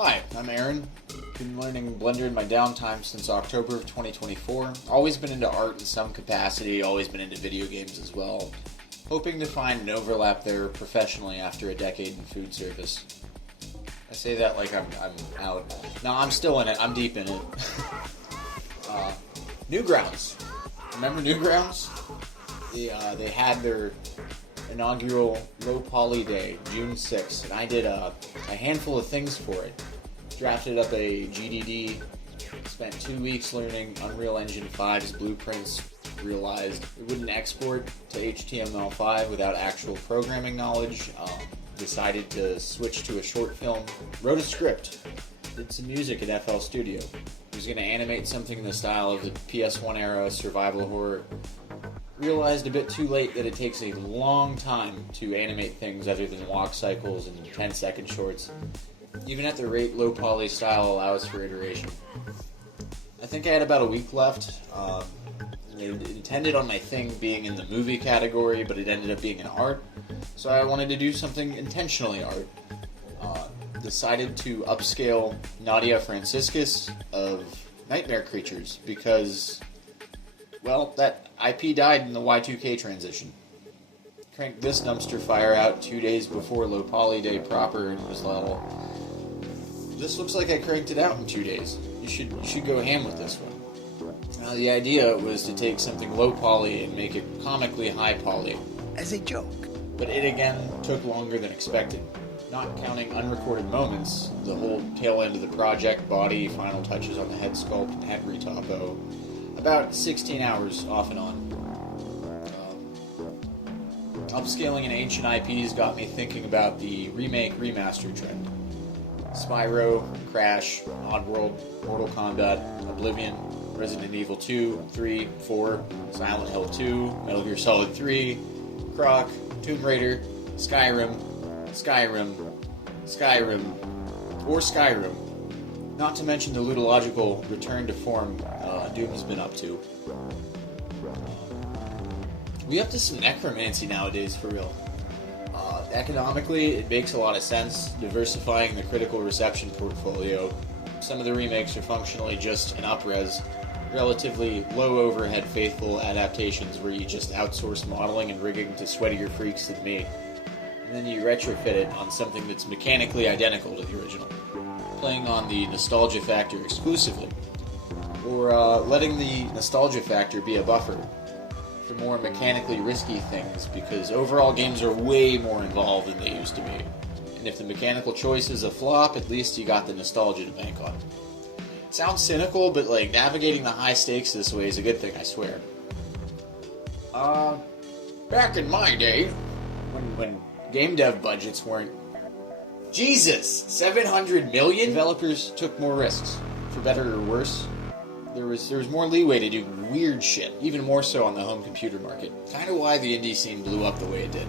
Hi, I'm Aaron. Been learning Blender in my downtime since October of 2024. Always been into art in some capacity, always been into video games as well. Hoping to find an overlap there professionally after a decade in food service. I say that like I'm out. No, I'm still in it. I'm deep in it. Newgrounds. Remember Newgrounds? They had their inaugural low poly day, June 6th, and I did a handful of things for it. Drafted up a GDD, spent 2 weeks learning Unreal Engine 5's blueprints, realized it wouldn't export to HTML5 without actual programming knowledge, decided to switch to a short film, wrote a script, did some music at FL Studio. Was going to animate something in the style of the PS1 era survival horror. Realized a bit too late that it takes a long time to animate things other than walk cycles and 10-second shorts. Even at the rate low poly style allows for iteration. I think I had about a week left. It intended on my thing being in the movie category, but it ended up being in art. So I wanted to do something intentionally art. Decided to upscale Nadia Franciscus of Nightmare Creatures because, well, that IP died in the Y2K transition. Cranked this dumpster fire out 2 days before low poly day proper and was level. This looks like I cranked it out in 2 days. You should go ham with this one. The idea was to take something low poly and make it comically high poly. As a joke. But it again took longer than expected. Not counting unrecorded moments, the whole tail end of the project, body, final touches on the head sculpt, and head retopo, about 16 hours off and on. Upscaling an ancient IPs got me thinking about the remake remaster trend. Spyro, Crash, Oddworld, Mortal Kombat, Oblivion, Resident Evil 2, 3, 4, Silent Hill 2, Metal Gear Solid 3, Croc, Tomb Raider, Skyrim, or Skyrim. Not to mention the ludological return to form Doom has been up to. We up to some necromancy nowadays, for real. Economically, it makes a lot of sense, diversifying the critical reception portfolio. Some of the remakes are functionally just an Upres, relatively low overhead faithful adaptations where you just outsource modeling and rigging to sweatier freaks than me. And then you retrofit it on something that's mechanically identical to the original, playing on the nostalgia factor exclusively, or letting the nostalgia factor be a buffer for more mechanically risky things, because overall games are way more involved than they used to be. And if the mechanical choice is a flop, at least you got the nostalgia to bank on. It sounds cynical, but like navigating the high stakes this way is a good thing, I swear. Back in my day, when game dev budgets weren't... Jesus! 700 million? Developers took more risks. For better or worse. There was more leeway to do weird shit. Even more so on the home computer market. Kinda why the indie scene blew up the way it did.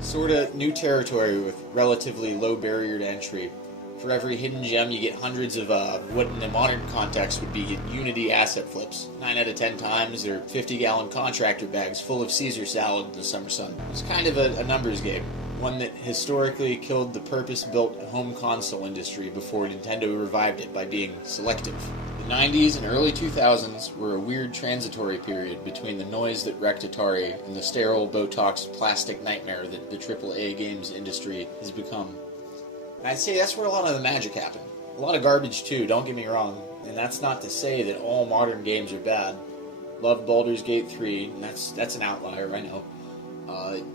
Sorta new territory with relatively low barrier to entry. For every hidden gem you get hundreds of what in a modern context would be Unity asset flips. 9 out of 10 times they're 50-gallon contractor bags full of Caesar salad in the summer sun. It's kind of a numbers game. One that historically killed the purpose-built home console industry before Nintendo revived it by being selective. The 90s and early 2000s were a weird transitory period between the noise that wrecked Atari and the sterile, Botox plastic nightmare that the AAA games industry has become. And I'd say that's where a lot of the magic happened. A lot of garbage too, don't get me wrong. And that's not to say that all modern games are bad. Loved Baldur's Gate 3, and that's an outlier, I know.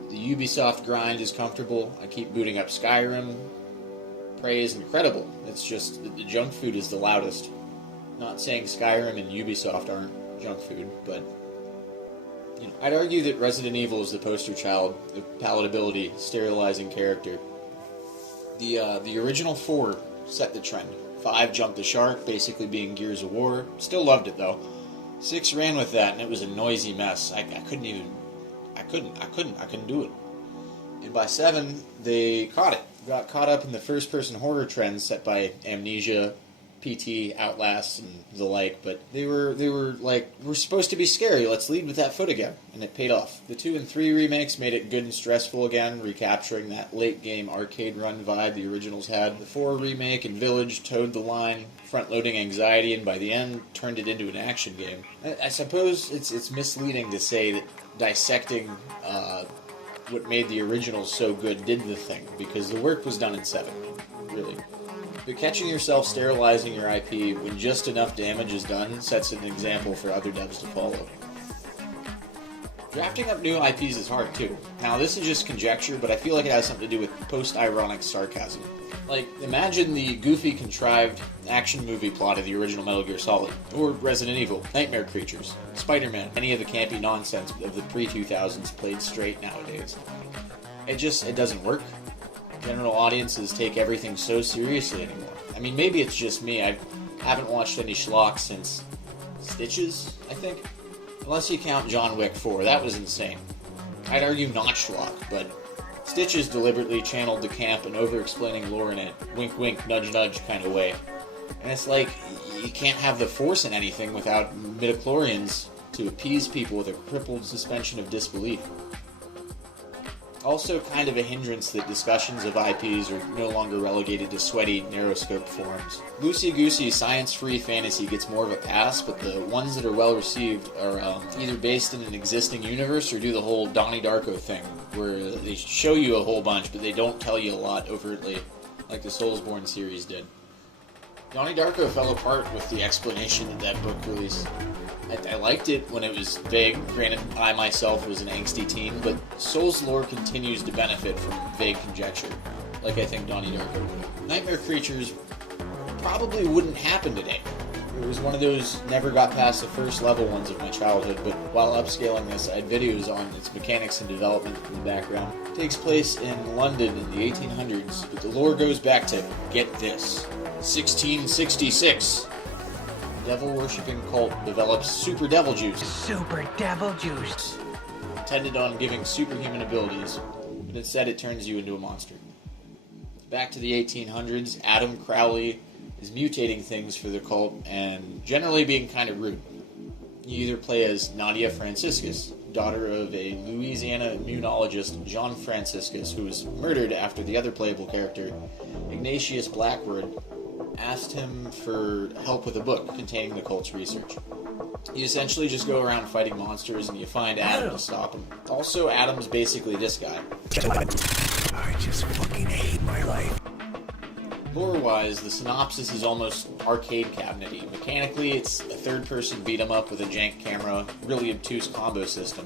The Ubisoft grind is comfortable. I keep booting up Skyrim. Prey is incredible. It's just the junk food is the loudest. Not saying Skyrim and Ubisoft aren't junk food, but I'd argue that Resident Evil is the poster child of palatability, sterilizing character. The original 4 set the trend. 5 jumped the shark, basically being Gears of War. Still loved it though. 6 ran with that, and it was a noisy mess. I couldn't do it. And by 7, they caught it. Got caught up in the first-person horror trend set by Amnesia, PT, Outlast, and the like, but they were like, we're supposed to be scary, let's lead with that foot again, and it paid off. The 2 and 3 remakes made it good and stressful again, recapturing that late-game arcade run vibe the originals had. The 4 remake and Village towed the line, front-loading anxiety, and by the end, turned it into an action game. I suppose it's misleading to say that dissecting what made the originals so good did the thing, because the work was done in 7, really. But catching yourself sterilizing your IP when just enough damage is done sets an example for other devs to follow. Drafting up new IPs is hard too. Now this is just conjecture, but I feel like it has something to do with post-ironic sarcasm. Like, imagine the goofy, contrived action movie plot of the original Metal Gear Solid, or Resident Evil, Nightmare Creatures, Spider-Man, any of the campy nonsense of the pre-2000s played straight nowadays. It doesn't work. General audiences take everything so seriously anymore. I mean, maybe it's just me. I haven't watched any schlock since Stitches, I think. Unless you count John Wick 4. That was insane. I'd argue not schlock, but Stitches deliberately channeled the camp and over-explaining lore in a wink-wink, nudge-nudge kind of way. And it's like, you can't have the Force in anything without midichlorians to appease people with a crippled suspension of disbelief. Also kind of a hindrance that discussions of IPs are no longer relegated to sweaty, narrow-scope forums. Loosey-goosey, science-free fantasy gets more of a pass, but the ones that are well-received are either based in an existing universe or do the whole Donnie Darko thing, where they show you a whole bunch, but they don't tell you a lot overtly, like the Soulsborne series did. Donnie Darko fell apart with the explanation of that book release. I liked it when it was vague. Granted, I myself was an angsty teen, but Souls lore continues to benefit from vague conjecture, like I think Donnie Darko would. Nightmare Creatures probably wouldn't happen today. It was one of those never got past the first level ones of my childhood, but while upscaling this, I had videos on its mechanics and development in the background. It takes place in London in the 1800s, but the lore goes back to, get this, 1666. Devil-worshipping cult develops super devil juice. Super devil juice. Intended on giving superhuman abilities, but instead it turns you into a monster. Back to the 1800s, Adam Crowley is mutating things for the cult and generally being kind of rude. You either play as Nadia Franciscus, daughter of a Louisiana immunologist, John Franciscus, who was murdered after the other playable character, Ignatius Blackwood, asked him for help with a book containing the cult's research. You essentially just go around fighting monsters and you find Adam to stop him. Also, Adam's basically this guy. I just fucking hate my life. Lore-wise, the synopsis is almost arcade cabinety. Mechanically, it's a third-person beat-em-up with a jank camera, really obtuse combo system.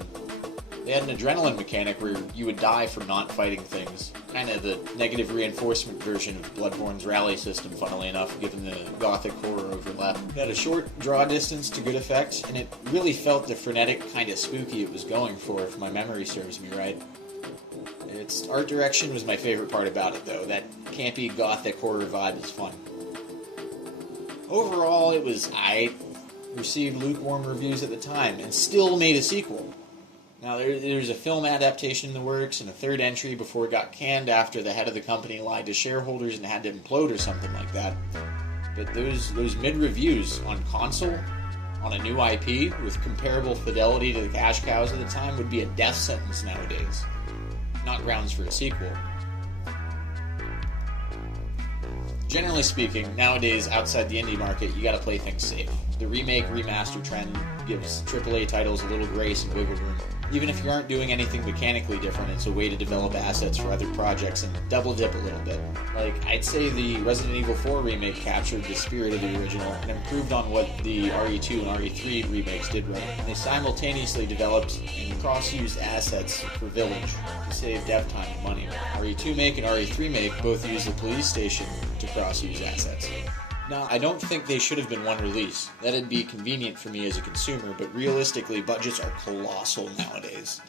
They had an adrenaline mechanic where you would die from not fighting things. Kind of the negative reinforcement version of Bloodborne's rally system, funnily enough, given the gothic horror overlap. It had a short draw distance to good effect, and it really felt the frenetic kind of spooky it was going for, if my memory serves me right. Its art direction was my favorite part about it, though. That campy gothic horror vibe is fun. Overall, it was aight. Received lukewarm reviews at the time, and still made a sequel. Now, there's a film adaptation in the works and a third entry before it got canned after the head of the company lied to shareholders and had to implode or something like that. But those mid-reviews on console, on a new IP, with comparable fidelity to the cash cows of the time, would be a death sentence nowadays. Not grounds for a sequel. Generally speaking, nowadays, outside the indie market, you gotta play things safe. The remake-remaster trend gives AAA titles a little grace and wiggle room. Even if you aren't doing anything mechanically different, it's a way to develop assets for other projects and double dip a little bit. Like, I'd say the Resident Evil 4 remake captured the spirit of the original and improved on what the RE2 and RE3 remakes did right. And they simultaneously developed and cross-used assets for Village to save dev time and money. RE2 make and RE3 make both use the police station to cross-use assets. Now, I don't think they should have been one release. That'd be convenient for me as a consumer, but realistically, budgets are colossal nowadays.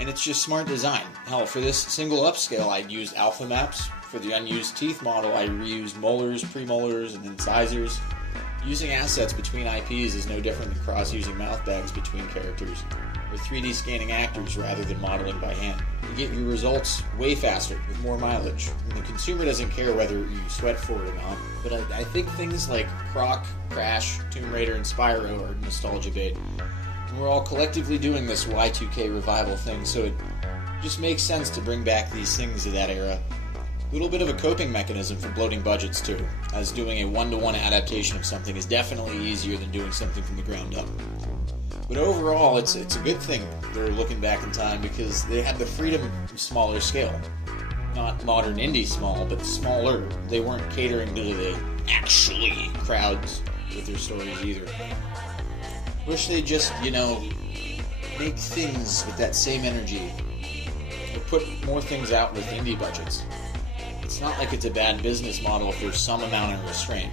And it's just smart design. Hell, for this single upscale, I'd used alpha maps. For the unused teeth model, I reused molars, premolars, and incisors. Using assets between IPs is no different than cross-using mouth bags between characters, or 3D scanning actors rather than modeling by hand. You get your results way faster, with more mileage. And the consumer doesn't care whether you sweat for it or not. But I think things like Croc, Crash, Tomb Raider, and Spyro are nostalgia bait. And we're all collectively doing this Y2K revival thing, so it just makes sense to bring back these things of that era. A little bit of a coping mechanism for bloating budgets too, as doing a one-to-one adaptation of something is definitely easier than doing something from the ground up. But overall, it's a good thing they're looking back in time because they had the freedom of smaller scale. Not modern indie small, but smaller. They weren't catering to the actually crowds with their stories either. Wish they'd just, make things with that same energy. Or put more things out with indie budgets. It's not like it's a bad business model if there's some amount of restraint.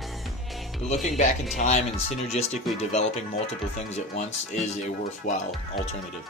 But looking back in time and synergistically developing multiple things at once is a worthwhile alternative.